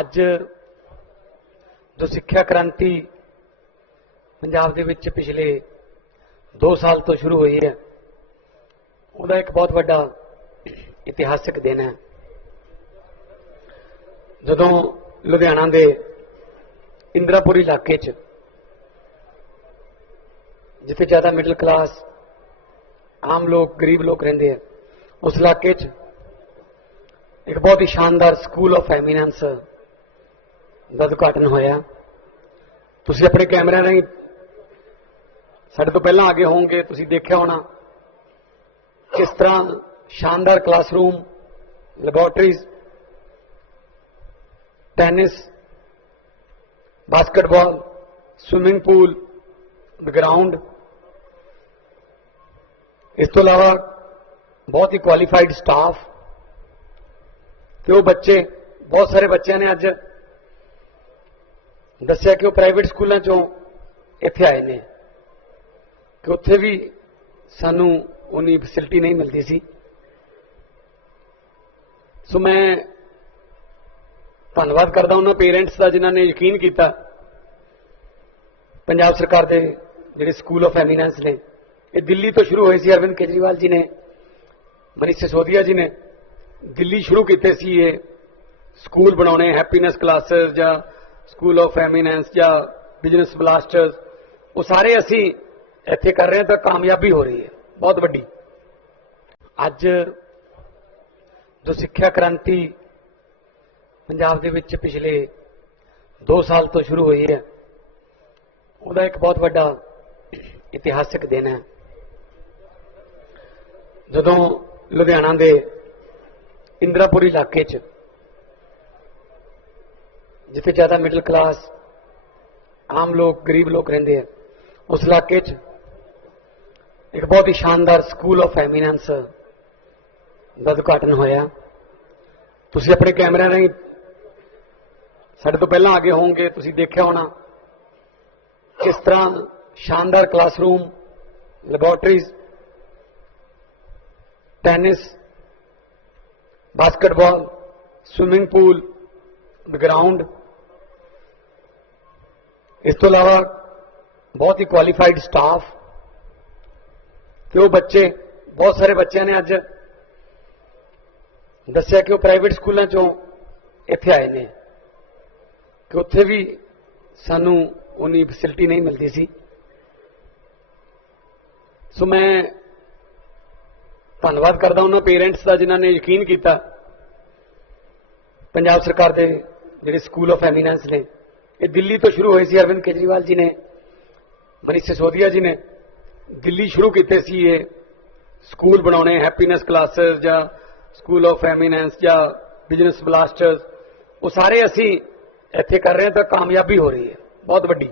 ਅੱਜ ਜੋ ਸਿੱਖਿਆ ਕ੍ਰਾਂਤੀ ਪੰਜਾਬ ਦੇ ਵਿੱਚ ਪਿਛਲੇ 2 ਸਾਲ ਤੋਂ ਸ਼ੁਰੂ ਹੋਈ ਹੈ, ਉਹਦਾ ਇੱਕ ਬਹੁਤ ਵੱਡਾ ਇਤਿਹਾਸਕ ਦਿਨ ਹੈ। ਜਦੋਂ ਲੁਧਿਆਣਾ ਦੇ ਇੰਦਰਾਪੁਰ ਇਲਾਕੇ 'ਚ, ਜਿੱਥੇ ਜ਼ਿਆਦਾ ਮਿਡਲ ਕਲਾਸ ਆਮ ਲੋਕ, ਗਰੀਬ ਲੋਕ ਰਹਿੰਦੇ ਆ, ਉਸ ਇਲਾਕੇ 'ਚ ਇੱਕ ਬਹੁਤ ਹੀ ਸ਼ਾਨਦਾਰ ਸਕੂਲ ਆਫ ਐਮੀਨੈਂਸ ਦਾ ਉਦਘਾਟਨ ਹੋਇਆ ਤੁਸੀਂ ਆਪਣੇ ਕੈਮਰਿਆਂ ਰਾਹੀਂ ਸਾਡੇ ਤੋਂ ਪਹਿਲਾਂ ਆਗੇ ਹੋਵੋਗੇ ਤੁਸੀਂ ਦੇਖਿਆ ਹੋਣਾ ਕਿਸ ਤਰ੍ਹਾਂ ਸ਼ਾਨਦਾਰ classroom laboratories tennis basketball swimming pool ground ਇਸ ਤੋਂ ਇਲਾਵਾ ਬਹੁਤ ਹੀ ਕੁਆਲੀਫਾਈਡ ਸਟਾਫ ਤੇ ਉਹ ਬੱਚੇ ਬਹੁਤ ਸਾਰੇ ਬੱਚਿਆਂ ਨੇ ਅੱਜ ਦੱਸਿਆ ਕਿ ਉਹ ਪ੍ਰਾਈਵੇਟ ਸਕੂਲਾਂ ਚੋਂ ਇੱਥੇ ਆਏ ਨੇ ਕਿ ਉੱਥੇ ਵੀ ਸਾਨੂੰ ਉਨੀ ਫੈਸਿਲਿਟੀ ਨਹੀਂ ਮਿਲਦੀ ਸੀ। ਸੋ ਮੈਂ ਧੰਨਵਾਦ ਕਰਦਾ ਉਹਨਾਂ ਪੇਰੈਂਟਸ ਦਾ ਜਿਨ੍ਹਾਂ ਨੇ ਯਕੀਨ ਕੀਤਾ। ਪੰਜਾਬ ਸਰਕਾਰ ਦੇ ਜਿਹੜੇ ਸਕੂਲ ਆਫ ਐਮੀਨੈਂਸ ਨੇ, ਇਹ ਦਿੱਲੀ ਤੋਂ ਸ਼ੁਰੂ ਹੋਏ ਸੀ। ਅਰਵਿੰਦ ਕੇਜਰੀਵਾਲ ਜੀ ਨੇ, ਮਨੀਸ਼ ਸਿਸੋਦੀਆ ਜੀ ਨੇ ਦਿੱਲੀ ਸ਼ੁਰੂ ਕੀਤੇ ਸੀ ਇਹ ਸਕੂਲ ਬਣਾਉਣੇ ਹੈਪੀਨੈਸ ਕਲਾਸਸ ਜਾਂ ਸਕੂਲ ਆਫ ਐਮੀਨੈਂਸ ਜਾਂ ਬਿਜ਼ਨਸ ਬਲਾਸਟਰਸ ਉਹ ਸਾਰੇ ਅਸੀਂ ਇੱਥੇ ਕਰ ਰਹੇ ਹਾਂ ਤਾਂ ਕਾਮਯਾਬੀ ਹੋ ਰਹੀ ਹੈ। ਬਹੁਤ ਵੱਡੀ। ਅੱਜ ਜੋ ਸਿੱਖਿਆ ਕ੍ਰਾਂਤੀ ਪੰਜਾਬ ਦੇ ਵਿੱਚ ਪਿਛਲੇ 2 ਸਾਲ ਤੋਂ ਸ਼ੁਰੂ ਹੋਈ ਹੈ। ਉਹਦਾ ਇੱਕ ਬਹੁਤ ਵੱਡਾ ਇਤਿਹਾਸਕ ਦਿਨ ਹੈ। ਜਦੋਂ ਲੁਧਿਆਣਾ ਦੇ ਇੰਦਰਾਪੁਰ ਇਲਾਕੇ 'ਚ ਜਿੱਥੇ ਜ਼ਿਆਦਾ ਮਿਡਲ ਕਲਾਸ ਆਮ ਲੋਕ, ਗਰੀਬ ਲੋਕ ਰਹਿੰਦੇ ਆ, ਉਸ ਇਲਾਕੇ 'ਚ ਇੱਕ ਬਹੁਤ ਹੀ ਸ਼ਾਨਦਾਰ ਸਕੂਲ ਆਫ ਐਮੀਨੈਂਸ ਦਾ ਉਦਘਾਟਨ ਹੋਇਆ। ਤੁਸੀਂ ਆਪਣੇ ਕੈਮਰਿਆਂ ਰਾਹੀਂ ਸਾਡੇ ਤੋਂ ਪਹਿਲਾਂ ਆਗੇ ਹੋਵੋਗੇ, ਤੁਸੀਂ ਦੇਖਿਆ ਹੋਣਾ ਕਿਸ ਤਰ੍ਹਾਂ ਸ਼ਾਨਦਾਰ classroom laboratories tennis basketball swimming pool ground ਇਸ ਤੋਂ ਇਲਾਵਾ ਬਹੁਤ ਹੀ ਕੁਆਲੀਫਾਈਡ ਸਟਾਫ ਤੇ ਉਹ ਬੱਚੇ, ਬਹੁਤ ਸਾਰੇ ਬੱਚਿਆਂ ਨੇ ਅੱਜ ਦੱਸਿਆ ਕਿ ਉਹ ਪ੍ਰਾਈਵੇਟ ਸਕੂਲਾਂ ਚੋਂ ਇੱਥੇ ਆਏ ਨੇ। ਕਿ ਉੱਥੇ ਵੀ ਸਾਨੂੰ ਉਨੀ ਫੈਸਿਲਿਟੀ ਨਹੀਂ ਮਿਲਦੀ ਸੀ। ਸੋ ਮੈਂ ਧੰਨਵਾਦ ਕਰਦਾ ਉਹਨਾਂ ਪੇਰੈਂਟਸ ਦਾ ਜਿਨ੍ਹਾਂ ਨੇ ਯਕੀਨ ਕੀਤਾ। ਪੰਜਾਬ ਸਰਕਾਰ ਦੇ ਜਿਹੜੇ ਸਕੂਲ ਆਫ ਐਮੀਨੈਂਸ ਨੇ, ਇਹ ਦਿੱਲੀ ਤੋਂ ਸ਼ੁਰੂ ਹੋਏ ਸੀ ਅਰਵਿੰਦ ਕੇਜਰੀਵਾਲ ਜੀ ਨੇ, ਮਨੀਸ਼ ਸਿਸੋਦੀਆ ਜੀ ਨੇ, ਦਿੱਲੀ ਸ਼ੁਰੂ ਕੀਤੇ ਸੀ ਇਹ ਸਕੂਲ ਬਣਾਉਣੇ ਹੈਪੀਨੈਸ ਕਲਾਸਸ ਜਾਂ ਸਕੂਲ ਆਫ ਐਮੀਨੈਂਸ ਜਾਂ ਬਿਜ਼ਨਸ ਬਲਾਸਟਰਸ ਉਹ ਸਾਰੇ ਅਸੀਂ ਇੱਥੇ ਕਰ ਰਹੇ ਹਾਂ ਤਾਂ ਕਾਮਯਾਬੀ ਹੋ ਰਹੀ ਹੈ, ਬਹੁਤ ਵੱਡੀ।